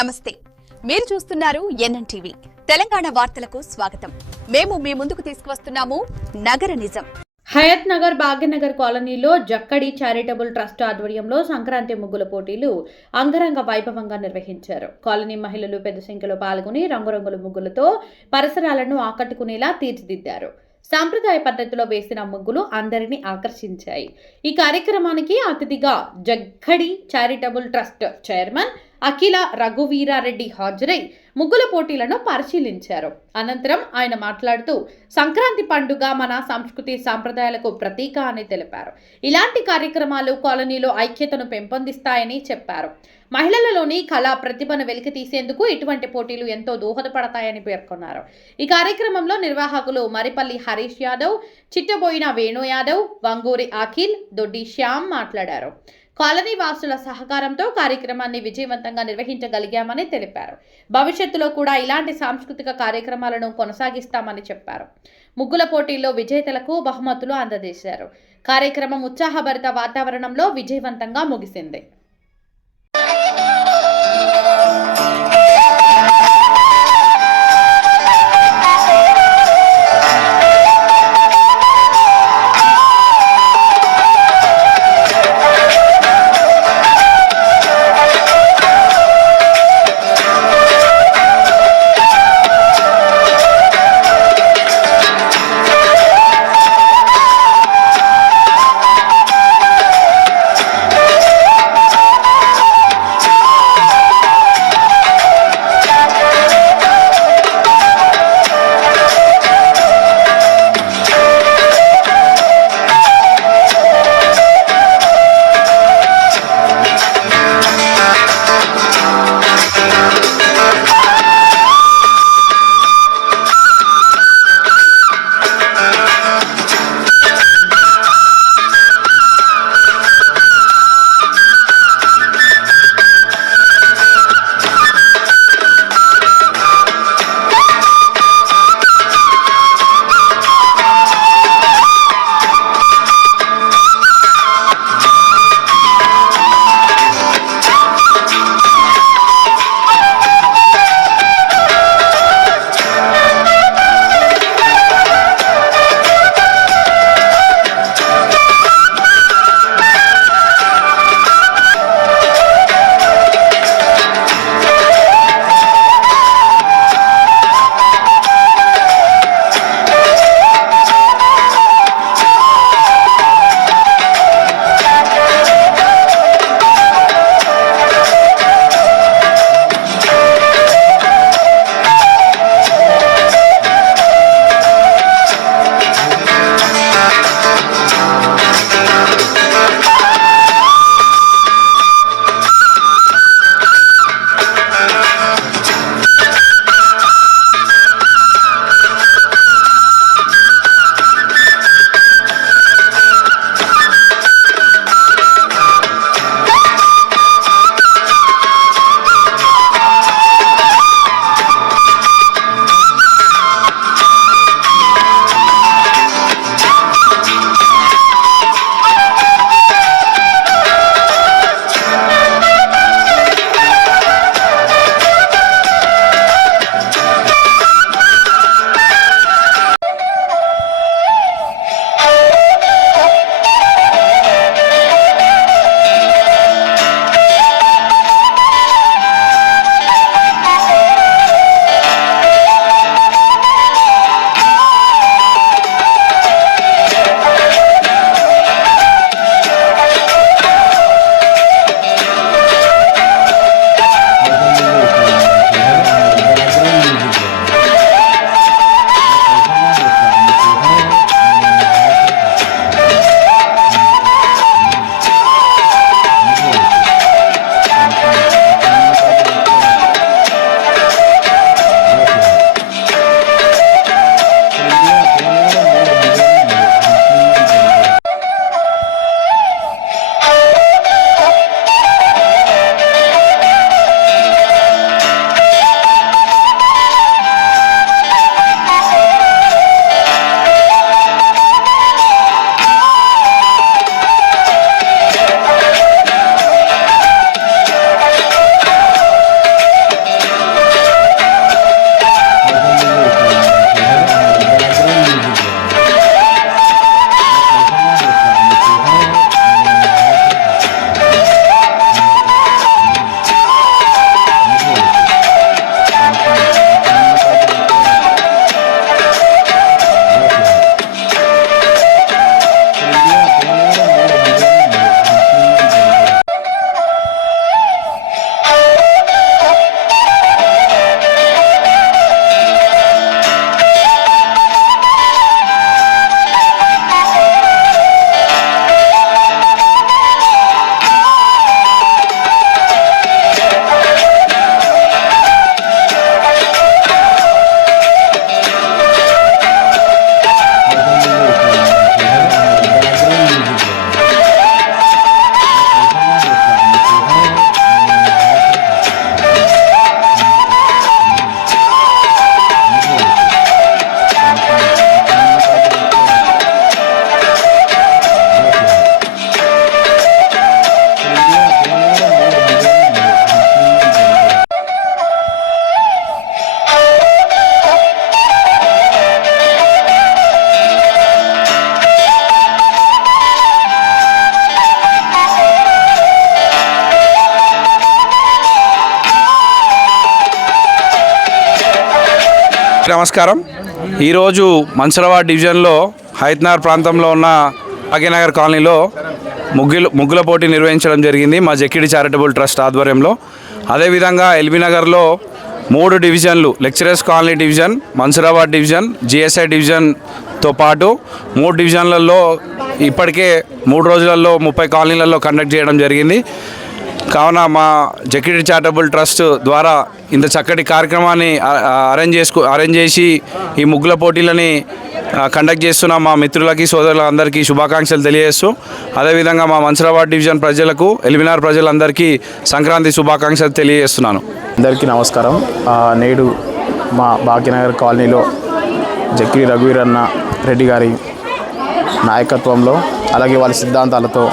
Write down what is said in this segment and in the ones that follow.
నమస్తే, మీరు చూస్తున్నారు ఎన్ఎన్టీవీ. తెలంగాణ వార్తలకు స్వాగతం. మేము మీ ముందుకు తీసుకువస్తున్నాము నగర నిజం. హయత్ నగర్ భాగ్యనగర్ కాలనీలో జక్కడి చారిటబుల్ ట్రస్ట్ ఆధ్వర్యంలో సంక్రాంతి ముగ్గుల పోటీలు అంగరంగ వైభవంగా నిర్వహించారు. కాలనీ మహిళలు పెద్ద సంఖ్యలో పాల్గొని రంగురంగుల ముగ్గులతో పరిసరాలను ఆకట్టుకునేలా తీర్చిదిద్దారు. సాంప్రదాయ పద్ధతిలో వేసిన ముగ్గులు అందరినీ ఆకర్షించాయి. ఈ కార్యక్రమానికి అతిథిగా జక్కడి చారిటబుల్ ట్రస్ట్ చైర్మన్ అఖిల రఘువీరారెడ్డి హాజరై ముగ్గుల పోటీలను పరిశీలించారు. అనంతరం ఆయన మాట్లాడుతూ సంక్రాంతి పండుగ మన సంస్కృతి సాంప్రదాయాలకు ప్రతీక అని తెలిపారు. ఇలాంటి కార్యక్రమాలు కాలనీలో ఐక్యతను పెంపొందిస్తాయని చెప్పారు. మహిళలలోని కళా ప్రతిభను వెలికి తీసేందుకు ఇటువంటి పోటీలు ఎంతో దోహదపడతాయని పేర్కొన్నారు. ఈ కార్యక్రమంలో నిర్వాహకులు మరిపల్లి హరీష్ యాదవ్, చిట్టబోయిన వేణు యాదవ్, వంగూరి అఖిల్, దొడ్డి శ్యామ్ మాట్లాడారు. కాలనీ వాసుల సహకారంతో కార్యక్రమాన్ని విజయవంతంగా నిర్వహించగలిగామని తెలిపారు. భవిష్యత్తులో కూడా ఇలాంటి సాంస్కృతిక కార్యక్రమాలను కొనసాగిస్తామని చెప్పారు. ముగ్గుల పోటీల్లో విజేతలకు బహుమతులు అందజేశారు. కార్యక్రమం ఉత్సాహభరిత వాతావరణంలో విజయవంతంగా ముగిసింది. నమస్కారం. ఈరోజు మన్సూరాబాద్ డివిజన్లో హైత్నగర్ ప్రాంతంలో ఉన్న భాగ్యనగర్ కాలనీలో ముగ్గుల పోటీ నిర్వహించడం జరిగింది మా జెక్కిడి చారిటబుల్ ట్రస్ట్ ఆధ్వర్యంలో. అదేవిధంగా ఎల్బీ నగర్లో 3 డివిజన్లు lecturers colony division, Mansoorabad division, GSI డివిజన్తో పాటు 3 డివిజన్లలో ఇప్పటికే 3 రోజులలో 30 కాలనీలలో కండక్ట్ చేయడం జరిగింది. కావున మా జెక్కిడి చారిటబుల్ ట్రస్ట్ ద్వారా ఇంత చక్కటి కార్యక్రమాన్ని అరేంజ్ చేసి ఈ ముగ్గుల పోటీలని కండక్ట్ చేస్తున్న మా మిత్రులకి సోదరులందరికీ శుభాకాంక్షలు తెలియజేస్తూ, అదేవిధంగా మా మన్సూరాబాద్ డివిజన్ ప్రజలకు, ఎల్బీనగర్ ప్రజలందరికీ సంక్రాంతి శుభాకాంక్షలు తెలియజేస్తున్నాను. అందరికీ నమస్కారం. నేడు మా భాగ్యనగర్ కాలనీలో జక్కిడి రఘువీరన్న రెడ్డి గారి నాయకత్వంలో అలాగే వాళ్ళ సిద్ధాంతాలతో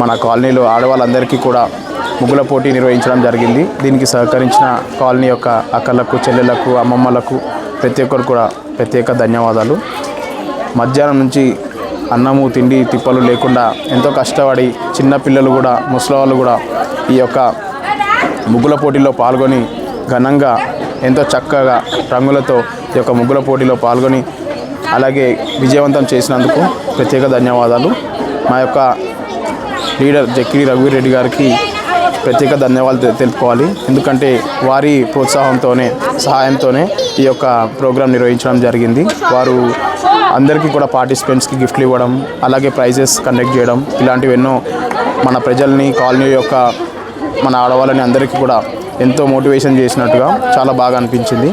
మన కాలనీలో ఆడవాళ్ళందరికీ కూడా ముగ్గుల పోటీ నిర్వహించడం జరిగింది. దీనికి సహకరించిన కాలనీ యొక్క అక్కలకు, చెల్లెలకు, అమ్మమ్మలకు ప్రతి ఒక్కరు కూడా ప్రత్యేక ధన్యవాదాలు. మధ్యాహ్నం నుంచి అన్నము తిండి తిప్పలు లేకుండా ఎంతో కష్టపడి చిన్న పిల్లలు కూడా, ముసలివాళ్ళు కూడా ఈ యొక్క ముగ్గుల పోటీలో పాల్గొని ఘనంగా ఎంతో చక్కగా రంగులతో ఈ యొక్క ముగ్గుల పోటీలో పాల్గొని అలాగే విజయవంతం చేసినందుకు ప్రత్యేక ధన్యవాదాలు. మా యొక్క లీడర్ జక్కిడి రఘువీరెడ్డి గారికి ప్రత్యేక ధన్యవాదాలు తెలుపుకోవాలి. ఎందుకంటే వారి ప్రోత్సాహంతోనే, సహాయంతోనే ఈ యొక్క ప్రోగ్రాం నిర్వహించడం జరిగింది. వారు అందరికీ కూడా పార్టిసిపెంట్స్కి గిఫ్ట్లు ఇవ్వడం, అలాగే ప్రైజెస్ కండక్ట్ చేయడం, ఇలాంటివి ఎన్నో మన ప్రజల్ని, కాలనీ యొక్క మన ఆడవాళ్ళని అందరికీ కూడా ఎంతో మోటివేషన్ చేసినట్టుగా చాలా బాగా అనిపించింది.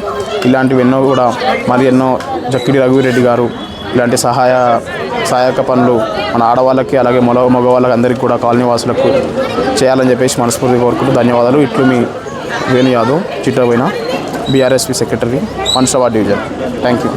ఇలాంటివి ఎన్నో కూడా మరి ఎన్నో జక్కిడి రఘువీరెడ్డి గారు ఇలాంటి సహాయక పనులు మన ఆడవాళ్ళకి అలాగే మగవాళ్ళకి అందరికీ కూడా కాలనీ వాసులకు చేయాలని చెప్పేసి మనస్ఫూర్తిగా కోరుకుంటూ ధన్యవాదాలు. ఇట్లు మీ Venu Yadav, Chittaboina BRSP secretary, Mansoorabad division. Thank you.